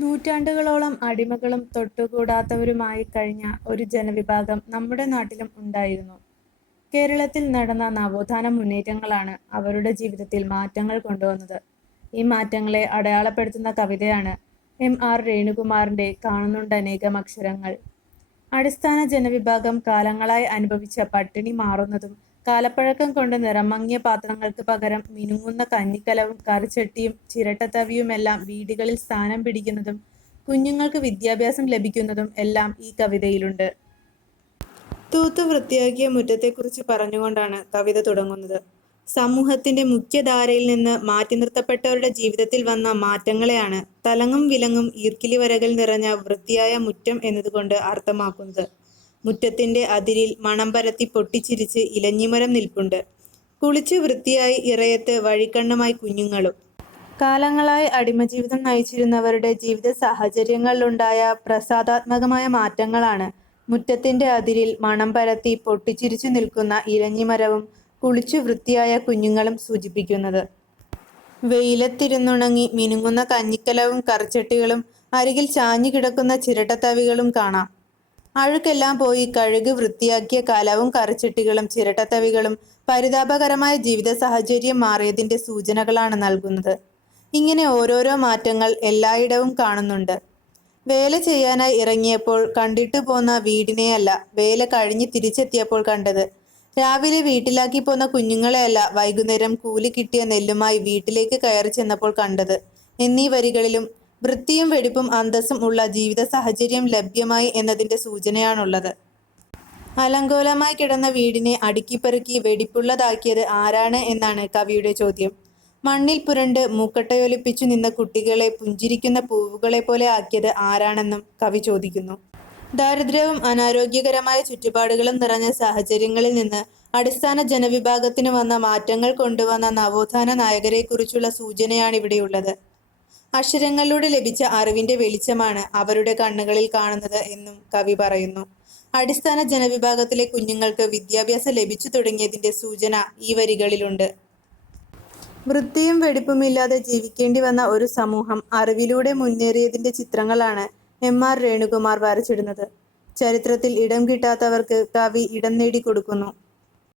നൂറ്റാണ്ടുകളോളം അടിമകളും തൊട്ടുകൂടാത്തവരുമായി കഴിഞ്ഞ ഒരു ജനവിഭാഗം നമ്മുടെ നാട്ടിലും ഉണ്ടായിരുന്നു. കേരളത്തിൽ നടന്ന നവോത്ഥാന മുന്നേറ്റങ്ങളാണ് അവരുടെ ജീവിതത്തിൽ മാറ്റങ്ങൾ കൊണ്ടുവന്നത്. ഈ മാറ്റങ്ങളെ അടയാളപ്പെടുത്തുന്ന കവിതയാണ് എം. ആർ. രേണുകുമാറിന്റെ കാണുന്നുണ്ടനേകം അക്ഷരങ്ങൾ. അടിസ്ഥാന ജനവിഭാഗം കാലങ്ങളായി അനുഭവിച്ച പട്ടിണി മാറുന്നതും കാലപ്പഴക്കം കൊണ്ട് നിറമങ്ങിയ പാത്രങ്ങൾക്ക് പകരം മിനുങ്ങുന്ന കഞ്ഞിക്കലവും കറിച്ചട്ടിയും ചിരട്ടത്തവിയുമെല്ലാം വീടുകളിൽ സ്ഥാനം പിടിക്കുന്നതും കുഞ്ഞുങ്ങൾക്ക് വിദ്യാഭ്യാസം ലഭിക്കുന്നതും എല്ലാം ഈ കവിതയിലുണ്ട്. തൂത്തു വൃത്തിയാക്കിയ മുറ്റത്തെക്കുറിച്ച് പറഞ്ഞുകൊണ്ടാണ് കവിത തുടങ്ങുന്നത്. സമൂഹത്തിന്റെ മുഖ്യധാരയിൽ നിന്ന് മാറ്റി നിർത്തപ്പെട്ടവരുടെ ജീവിതത്തിൽ വന്ന മാറ്റങ്ങളെയാണ് തലങ്ങും വിലങ്ങും ഈർക്കിലി വരകൾ നിറഞ്ഞ വൃത്തിയായ മുറ്റം എന്നതുകൊണ്ട് അർത്ഥമാക്കുന്നത്. മുറ്റത്തിന്റെ അതിരിൽ മണം പരത്തി പൊട്ടിച്ചിരിച്ച് ഇലഞ്ഞിമരം നിൽപ്പുണ്ട്. കുളിച്ച് വൃത്തിയായി ഇറയത്ത് വഴിക്കണ്ണമായി കുഞ്ഞുങ്ങളും. കാലങ്ങളായി അടിമജീവിതം നയിച്ചിരുന്നവരുടെ ജീവിത സാഹചര്യങ്ങളിലുണ്ടായ പ്രസാദാത്മകമായ മാറ്റങ്ങളാണ് മുറ്റത്തിന്റെ അതിരിൽ മണം പരത്തി പൊട്ടിച്ചിരിച്ചു നിൽക്കുന്ന ഇലഞ്ഞിമരവും കുളിച്ചു വൃത്തിയായ കുഞ്ഞുങ്ങളും സൂചിപ്പിക്കുന്നത്. വെയിലത്തിരുന്നുണങ്ങി മിനുങ്ങുന്ന കഞ്ഞിക്കലവും കറിച്ചട്ടികളും അരികിൽ ചാഞ്ഞു കിടക്കുന്ന ചിരട്ടത്തവികളും കാണാം. അഴുക്കെല്ലാം പോയി കഴുകി വൃത്തിയാക്കിയ കലവും കറിച്ചട്ടികളും ചിരട്ടത്തവികളും പരിതാപകരമായ ജീവിത സാഹചര്യം മാറിയതിന്റെ സൂചനകളാണ് നൽകുന്നത്. ഇങ്ങനെ ഓരോരോ മാറ്റങ്ങൾ എല്ലായിടവും കാണുന്നുണ്ട്. വേല ചെയ്യാനായി ഇറങ്ങിയപ്പോൾ കണ്ടിട്ടുപോന്ന വീടിനെയല്ല വേല കഴിഞ്ഞ് തിരിച്ചെത്തിയപ്പോൾ കണ്ടത്. രാവിലെ വീട്ടിലാക്കി പോന്ന കുഞ്ഞുങ്ങളെയല്ല വൈകുന്നേരം കൂലി കിട്ടിയ നെല്ലുമായി വീട്ടിലേക്ക് കയറി ചെന്നപ്പോൾ കണ്ടത് എന്നീ വരികളിലും വൃത്തിയും വെടിപ്പും അന്തസ്സും ഉള്ള ജീവിത സാഹചര്യം ലഭ്യമായി എന്നതിന്റെ സൂചനയാണുള്ളത്. അലങ്കോലമായി കിടന്ന വീടിനെ അടുക്കിപ്പെറുക്കി വെടിപ്പുള്ളതാക്കിയത് ആരാണ് എന്നാണ് കവിയുടെ ചോദ്യം. മണ്ണിൽ പുരണ്ട് മൂക്കട്ടയൊലിപ്പിച്ചു നിന്ന കുട്ടികളെ പുഞ്ചിരിക്കുന്ന പൂവുകളെ പോലെ ആക്കിയത് ആരാണെന്നും കവി ചോദിക്കുന്നു. ദാരിദ്ര്യവും അനാരോഗ്യകരമായ ചുറ്റുപാടുകളും നിറഞ്ഞ സാഹചര്യങ്ങളിൽ നിന്ന് അടിസ്ഥാന ജനവിഭാഗത്തിന് വന്ന മാറ്റങ്ങൾ കൊണ്ടുവന്ന നവോത്ഥാന നായകരെക്കുറിച്ചുള്ള സൂചനയാണ് സൂചനയാണിവിടെയുള്ളത്. അക്ഷരങ്ങളിലൂടെ ലഭിച്ച അറിവിന്റെ വെളിച്ചമാണ് അവരുടെ കണ്ണുകളിൽ കാണുന്നത് എന്നും കവി പറയുന്നു. അടിസ്ഥാന ജനവിഭാഗത്തിലെ കുഞ്ഞുങ്ങൾക്ക് വിദ്യാഭ്യാസം ലഭിച്ചു തുടങ്ങിയതിന്റെ സൂചന ഈ വരികളിലുണ്ട്. വൃത്തിയും വെടിപ്പുമില്ലാതെ ജീവിക്കേണ്ടി വന്ന ഒരു സമൂഹം അറിവിലൂടെ മുന്നേറിയതിന്റെ ചിത്രങ്ങളാണ് എം. ആർ. രേണുകുമാർ വരച്ചിടുന്നത്. ചരിത്രത്തിൽ ഇടം കിട്ടാത്തവർക്ക് കവി ഇടം നേടിക്കൊടുക്കുന്നു.